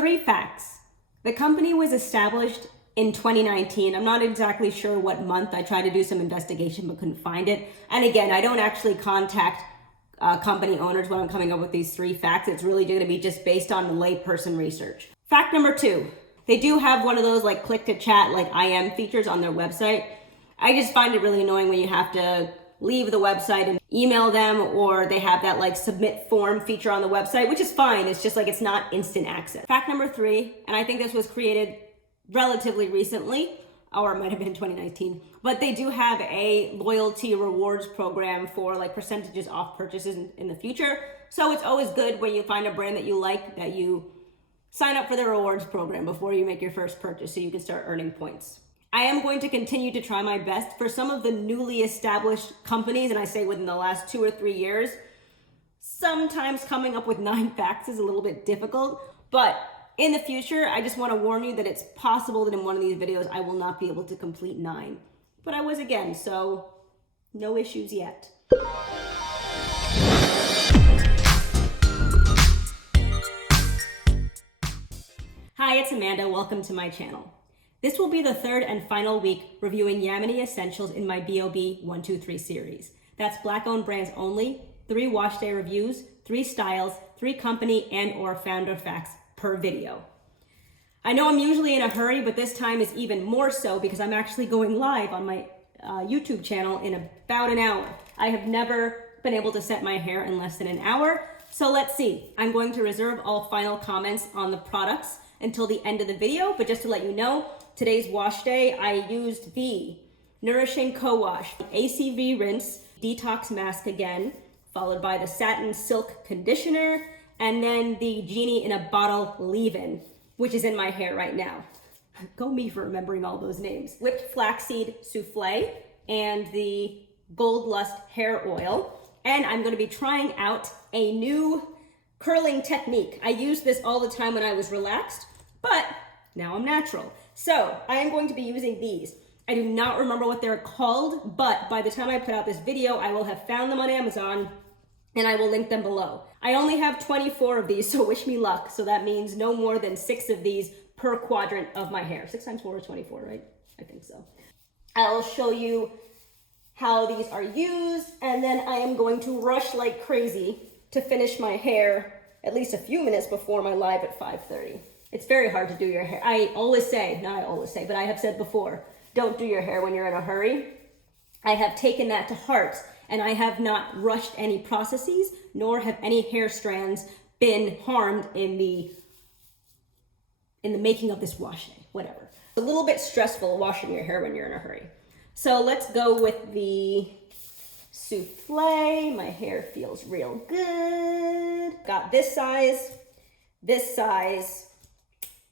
3 facts. The company was established in 2019. I'm not exactly sure what month. I tried to do some investigation but couldn't find it. And again, I don't actually contact company owners when I'm coming up with these 3 facts. It's really going to be just based on layperson research. Fact number 2, they do have one of those like click to chat, like IM features on their website. I just find it really annoying when you have to leave the website and email them, or they have that like submit form feature on the website, which is fine. It's just like it's not instant access. Fact number 3, and I think this was created relatively recently, or it might have been 2019, but they do have a loyalty rewards program for like percentages off purchases in the future. So it's always good when you find a brand that you like that you sign up for the rewards program before you make your first purchase so you can start earning points. I am going to continue to try my best for some of the newly established companies, and I say within the last 2 or 3 years. Sometimes coming up with 9 facts is a little bit difficult, but in the future, I just want to warn you that it's possible that in one of these videos, I will not be able to complete 9. But I was again, so no issues yet. Hi, it's Amanda. Welcome to my channel. This will be the 3rd and final week reviewing Yamoni Essentials in my BoB123 series. That's Black-owned brands only, 3 wash day reviews, 3 styles, 3 company and or founder facts per video. I know I'm usually in a hurry, but this time is even more so because I'm actually going live on my YouTube channel in about an hour. I have never been able to set my hair in less than an hour, so let's see. I'm going to reserve all final comments on the products until the end of the video, but just to let you know, today's wash day, I used the Nourishing Cowash ACV Rinse Detox Mask again, followed by the Satin Silk Conditioner, and then the Genie in a Bottle Leave-In, which is in my hair right now. Go me for remembering all those names. Whipped Flaxseed Souffle and the Gold Lust Hair Oil. And I'm gonna be trying out a new curling technique. I used this all the time when I was relaxed, but now I'm natural. So I am going to be using these. I do not remember what they're called, but by the time I put out this video, I will have found them on Amazon and I will link them below. I only have 24 of these, so wish me luck. So that means no more than 6 of these per quadrant of my hair. 6 times 4 is 24, right? I think so. I'll show you how these are used, and then I am going to rush like crazy to finish my hair at least a few minutes before my live at 5:30. It's very hard to do your hair. I always say, not I always say, but I have said before, don't do your hair when you're in a hurry. I have taken that to heart, and I have not rushed any processes, nor have any hair strands been harmed in the making of this wash day, whatever. It's a little bit stressful washing your hair when you're in a hurry. So let's go with the souffle. My hair feels real good. Got this size, this size,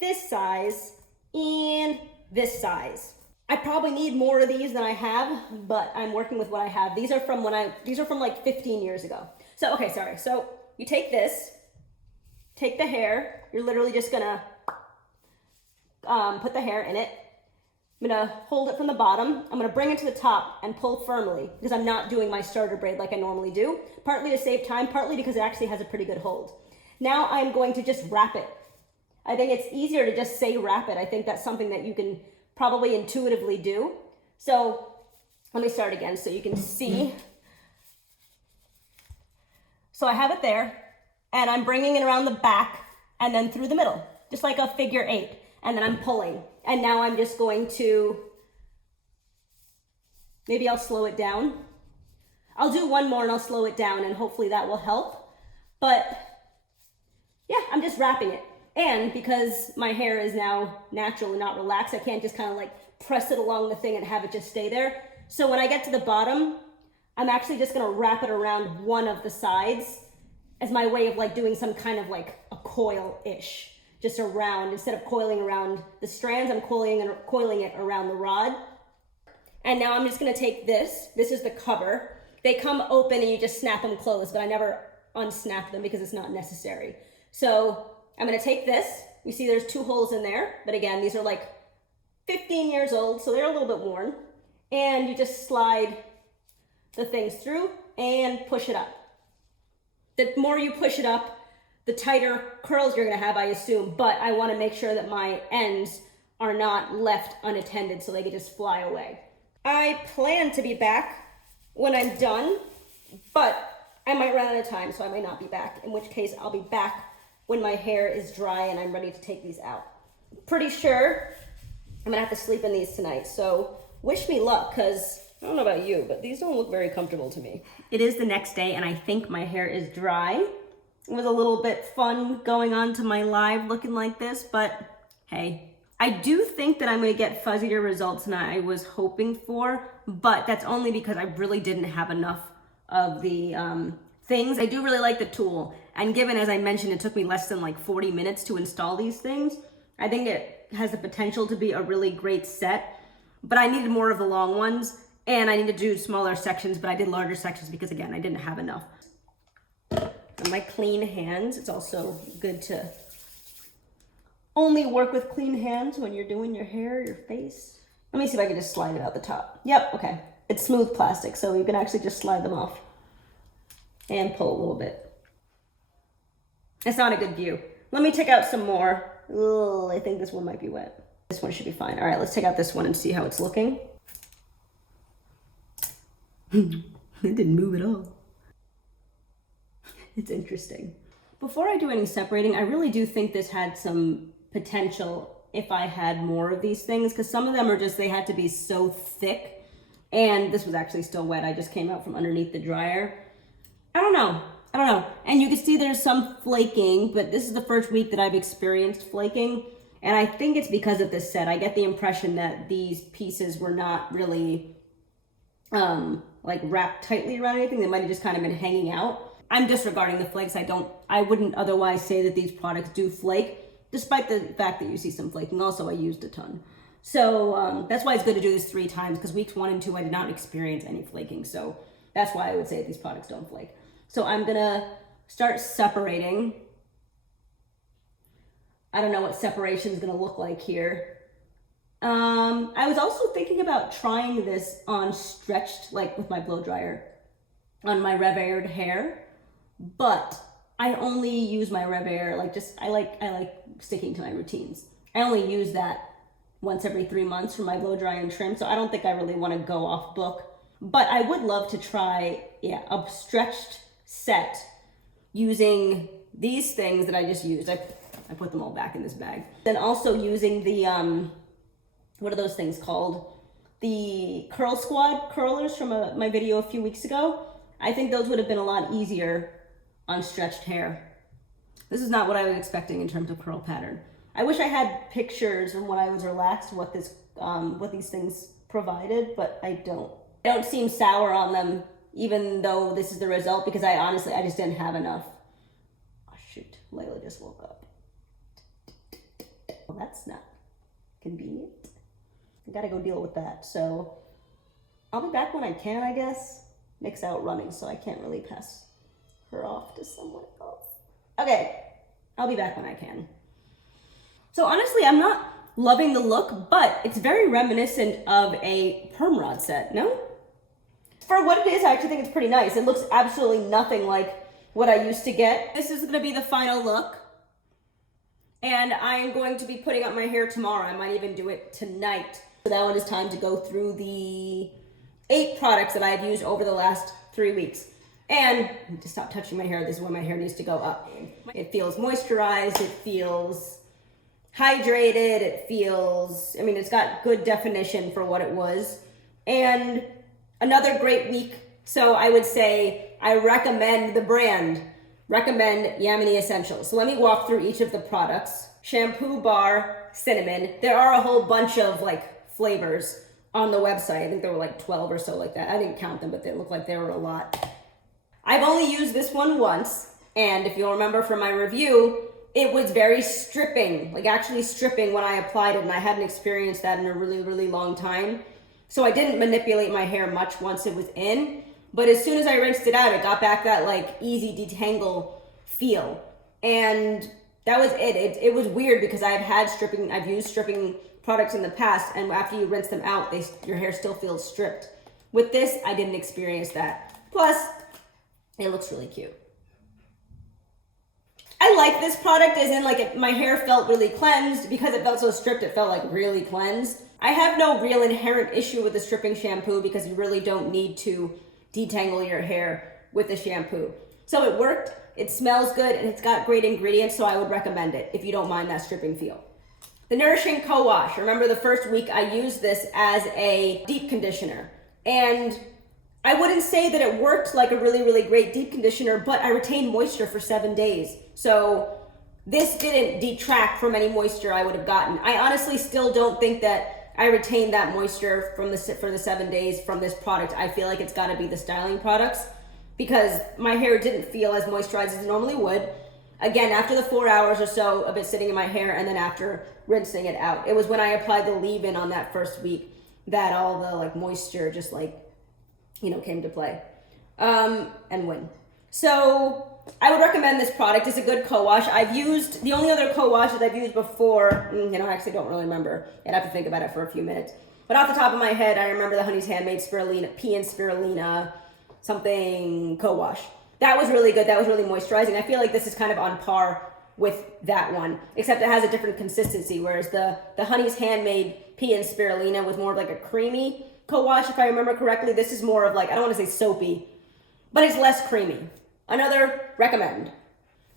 this size, and this size. I probably need more of these than I have, but I'm working with what I have. These are from like 15 years ago. So, okay, sorry. So you take this, take the hair. You're literally just gonna put the hair in it. I'm gonna hold it from the bottom. I'm gonna bring it to the top and pull firmly because I'm not doing my starter braid like I normally do. Partly to save time, partly because it actually has a pretty good hold. Now I'm going to just wrap it. I think it's easier to just say wrap it. I think that's something that you can probably intuitively do. So let me start again so you can see. So I have it there and I'm bringing it around the back and then through the middle, just like a figure 8. And then I'm pulling. And now I'm just going to, maybe I'll slow it down. I'll do one more and I'll slow it down and hopefully that will help. But yeah, I'm just wrapping it. And because my hair is now natural and not relaxed, I can't just kind of like press it along the thing and have it just stay there. So when I get to the bottom, I'm actually just gonna wrap it around one of the sides as my way of like doing some kind of like a coil-ish, just around. Instead of coiling around the strands, I'm coiling it around the rod. And now I'm just gonna take this. This is the cover. They come open and you just snap them closed, but I never unsnap them because it's not necessary. So I'm gonna take this. You see there's 2 holes in there, but again, these are like 15 years old, so they're a little bit worn. And you just slide the things through and push it up. The more you push it up, the tighter curls you're gonna have, I assume, but I wanna make sure that my ends are not left unattended so they can just fly away. I plan to be back when I'm done, but I might run out of time, so I may not be back, in which case I'll be back when my hair is dry and I'm ready to take these out. Pretty sure I'm gonna have to sleep in these tonight, so wish me luck, because I don't know about you, but these don't look very comfortable to me. It is the next day and I think my hair is dry. It was a little bit fun going on to my live looking like this, but hey. I do think that I'm gonna get fuzzier results than I was hoping for, but that's only because I really didn't have enough of the things. I do really like the tool, and given, as I mentioned, it took me less than like 40 minutes to install these things, I think it has the potential to be a really great set, but I needed more of the long ones, and I need to do smaller sections, but I did larger sections because, again, I didn't have enough. And my clean hands, it's also good to only work with clean hands when you're doing your hair, your face. Let me see if I can just slide it out the top. Yep, okay. It's smooth plastic, so you can actually just slide them off and pull a little bit. It's not a good view. Let me take out some more. Ugh, I think this one might be wet. This one should be fine. All right, let's take out this one and see how it's looking. It didn't move at all. It's interesting. Before I do any separating, I really do think this had some potential if I had more of these things, because some of them are just, they had to be so thick, and this was actually still wet. I just came out from underneath the dryer. I don't know. And you can see there's some flaking, but this is the first week that I've experienced flaking, and I think it's because of this set. I get the impression that these pieces were not really like wrapped tightly around anything. They might have just kind of been hanging out. I'm disregarding the flakes. I wouldn't otherwise say that these products do flake, despite the fact that you see some flaking. Also, I used a ton. So that's why it's good to do this 3 times, because weeks 1 and 2, I did not experience any flaking. So that's why I would say that these products don't flake. So I'm gonna start separating. I don't know what separation is gonna look like here. I was also thinking about trying this on stretched, like with my blow dryer, on my Rev Aired hair, but I only use my Rev Air, like I like sticking to my routines. I only use that once every 3 months for my blow dry and trim, so I don't think I really want to go off book. But I would love to try, a stretched set using these things that I just used. I put them all back in this bag. Then also using the, what are those things called? The Curl Squad curlers from my video a few weeks ago. I think those would have been a lot easier on stretched hair. This is not what I was expecting in terms of curl pattern. I wish I had pictures from when I was relaxed what these things provided, but I don't. I don't seem sour on them, even though this is the result, because I just didn't have enough. Oh shoot, Layla just woke up. Well, that's not convenient. I gotta go deal with that. So I'll be back when I can, I guess. Nick's out running, so I can't really pass her off to someone else. Okay, I'll be back when I can. So honestly, I'm not loving the look, but it's very reminiscent of a perm rod set, no? For what it is, I actually think it's pretty nice. It looks absolutely nothing like what I used to get. This is gonna be the final look. And I am going to be putting up my hair tomorrow. I might even do it tonight. So now it is time to go through the 8 products that I've used over the last 3 weeks. And to stop touching my hair, this is where my hair needs to go up. It feels moisturized, it feels hydrated, it feels, it's got good definition for what it was. And another great week. So I would say I recommend the brand. Recommend Yamoni Essentials. So let me walk through each of the products. Shampoo bar, cinnamon. There are a whole bunch of flavors on the website. I think there were 12 or so like that. I didn't count them, but they looked like there were a lot. I've only used this one once, and if you'll remember from my review, it was very stripping, actually stripping when I applied it, and I hadn't experienced that in a really, really long time. So I didn't manipulate my hair much once it was in, but as soon as I rinsed it out, it got back that easy detangle feel. And that was it. It was weird because I've used stripping products in the past, and after you rinse them out, your hair still feels stripped. With this, I didn't experience that. Plus, it looks really cute. I like this product as in like my hair felt really cleansed. Because it felt so stripped, it felt like really cleansed. I have no real inherent issue with the stripping shampoo because you really don't need to detangle your hair with the shampoo. So it worked, it smells good, and it's got great ingredients, so I would recommend it if you don't mind that stripping feel. The Nourishing Cowash. Remember the first week I used this as a deep conditioner. And I wouldn't say that it worked like a really, really great deep conditioner, but I retained moisture for 7 days. So this didn't detract from any moisture I would have gotten. I honestly still don't think that I retained that moisture for the 7 days from this product. I feel like it's gotta be the styling products because my hair didn't feel as moisturized as it normally would. Again, after the 4 hours or so of it sitting in my hair and then after rinsing it out. It was when I applied the leave-in on that first week that all the like moisture just like, you know, came to play. And win. So I would recommend this product. It's a good co-wash. I've used, the only other co-wash that I've used before, you know, I actually don't really remember. I'd have to think about it for a few minutes. But off the top of my head, I remember the Honey's Handmade Spirulina, Pea and Spirulina, something co-wash. That was really good. That was really moisturizing. I feel like this is kind of on par with that one, except it has a different consistency, whereas the Honey's Handmade Pea and Spirulina was more of like a creamy co-wash, if I remember correctly. This is more of like, I don't want to say soapy, but it's less creamy. Another recommend.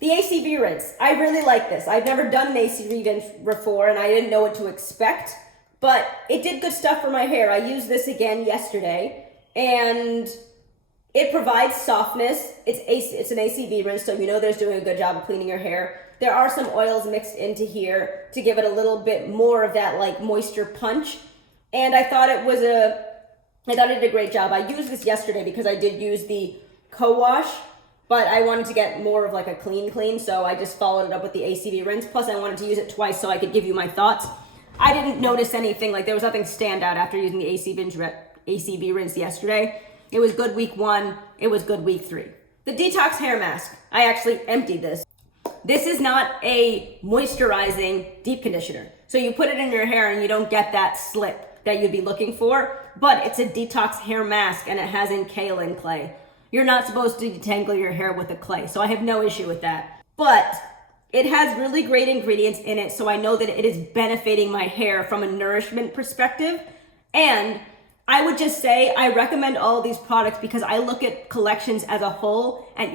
The ACV rinse. I really like this. I've never done an ACV rinse before and I didn't know what to expect, but it did good stuff for my hair. I used this again yesterday and it provides softness. It's an ACV rinse, so you know there's doing a good job of cleaning your hair. There are some oils mixed into here to give it a little bit more of that like moisture punch. And I thought it did a great job. I used this yesterday because I did use the co-wash, but I wanted to get more of like a clean, so I just followed it up with the ACV rinse. Plus I wanted to use it twice so I could give you my thoughts. I didn't notice anything, like there was nothing stand out after using the ACV rinse yesterday. It was good week 1, it was good week 3. The Detox Hair Mask. I actually emptied this. This is not a moisturizing deep conditioner. So you put it in your hair and you don't get that slip that you'd be looking for, but it's a detox hair mask and it has in kaolin clay. You're not supposed to detangle your hair with a clay, so I have no issue with that. But it has really great ingredients in it, so I know that it is benefiting my hair from a nourishment perspective. And I would just say I recommend all of these products because I look at collections as a whole, and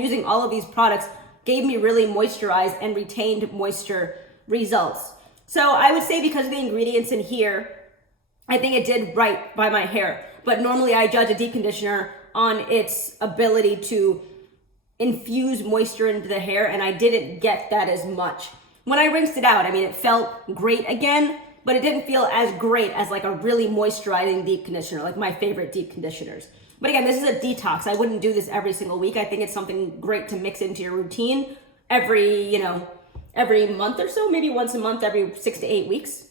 using all of these products gave me really moisturized and retained moisture results. So I would say because of the ingredients in here, I think it did right by my hair. But normally I judge a deep conditioner on its ability to infuse moisture into the hair, and I didn't get that as much. When I rinsed it out, I mean, it felt great again, but it didn't feel as great as like a really moisturizing deep conditioner, like my favorite deep conditioners. But again, this is a detox. I wouldn't do this every single week. I think it's something great to mix into your routine every month or so, maybe once a month, every 6 to 8 weeks.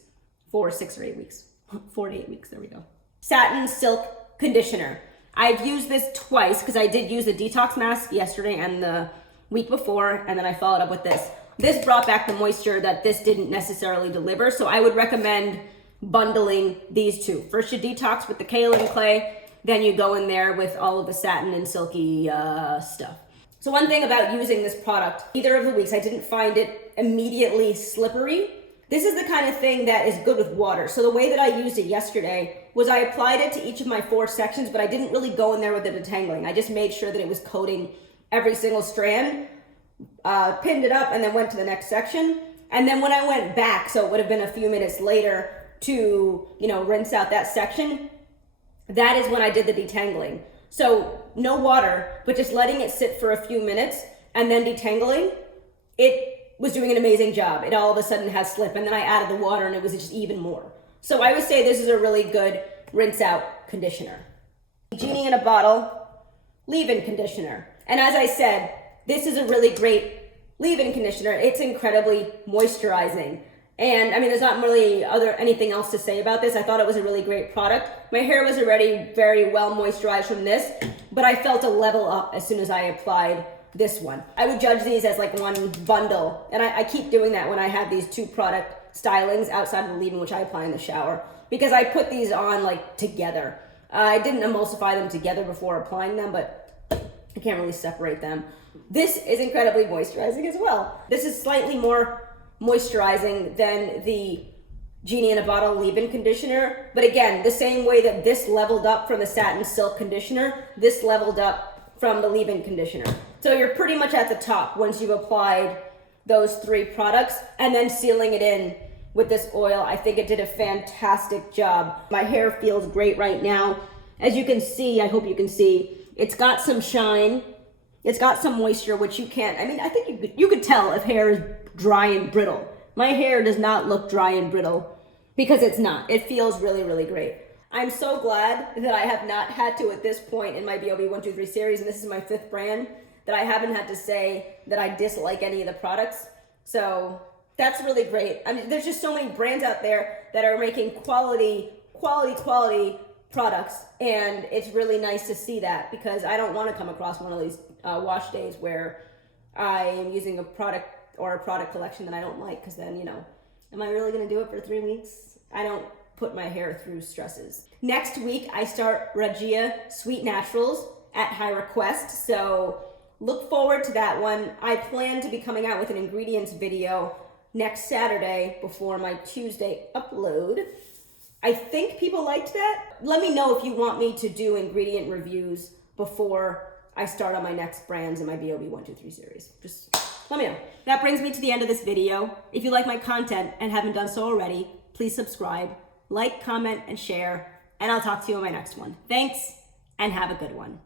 4 to 8 weeks, there we go. Satin Silk Conditioner. I've used this twice because I did use the detox mask yesterday and the week before, and then I followed up with this. This brought back the moisture that this didn't necessarily deliver, so I would recommend bundling these two. First you detox with the kaolin clay, then you go in there with all of the satin and silky stuff. So one thing about using this product, either of the weeks, I didn't find it immediately slippery. This is the kind of thing that is good with water. So the way that I used it yesterday was I applied it to each of my 4 sections, but I didn't really go in there with the detangling. I just made sure that it was coating every single strand, pinned it up, and then went to the next section. And then when I went back, so it would have been a few minutes later to, rinse out that section, that is when I did the detangling. So no water, but just letting it sit for a few minutes and then detangling, it was doing an amazing job. It all of a sudden has slip, and then I added the water and it was just even more. So I would say this is a really good rinse out conditioner. Genie in a bottle, leave-in conditioner. And as I said, this is a really great leave-in conditioner. It's incredibly moisturizing. And I mean, there's not really anything else to say about this. I thought it was a really great product. My hair was already very well moisturized from this, but I felt a level up as soon as I applied this one. I would judge these as like one bundle. And I keep doing that when I have these 2 product stylings outside of the leave-in, which I apply in the shower, because I put these on like together. I didn't emulsify them together before applying them, but I can't really separate them. This is incredibly moisturizing as well. This is slightly more moisturizing than the Genie in a Bottle leave-in conditioner. But again, the same way that this leveled up from the Satin Silk conditioner, this leveled up from the leave-in conditioner. So you're pretty much at the top once you've applied those 3 products, and then sealing it in with this oil. I think it did a fantastic job. My hair feels great right now. As you can see, I hope you can see, it's got some shine. It's got some moisture, which you can't, I mean, I think you could tell if hair is dry and brittle. My hair does not look dry and brittle because it's not. It feels really, really great. I'm so glad that I have not had to, at this point in my BoB123 series, and this is my 5th brand, that I haven't had to say that I dislike any of the products. So that's really great. I mean, there's just so many brands out there that are making quality products, and it's really nice to see that, because I don't want to come across one of these wash days where I am using a product or a product collection that I don't like, because then, you know, am I really going to do it for 3 weeks? I don't put my hair through stresses. Next week, I start Regia Sweet Naturals at high request, so look forward to that one. I plan to be coming out with an ingredients video next Saturday before my Tuesday upload. I think people liked that. Let me know if you want me to do ingredient reviews before I start on my next brands in my BoB123 series. Just let me know. That brings me to the end of this video. If you like my content and haven't done so already, please subscribe, like, comment, and share, and I'll talk to you in my next one. Thanks, and have a good one.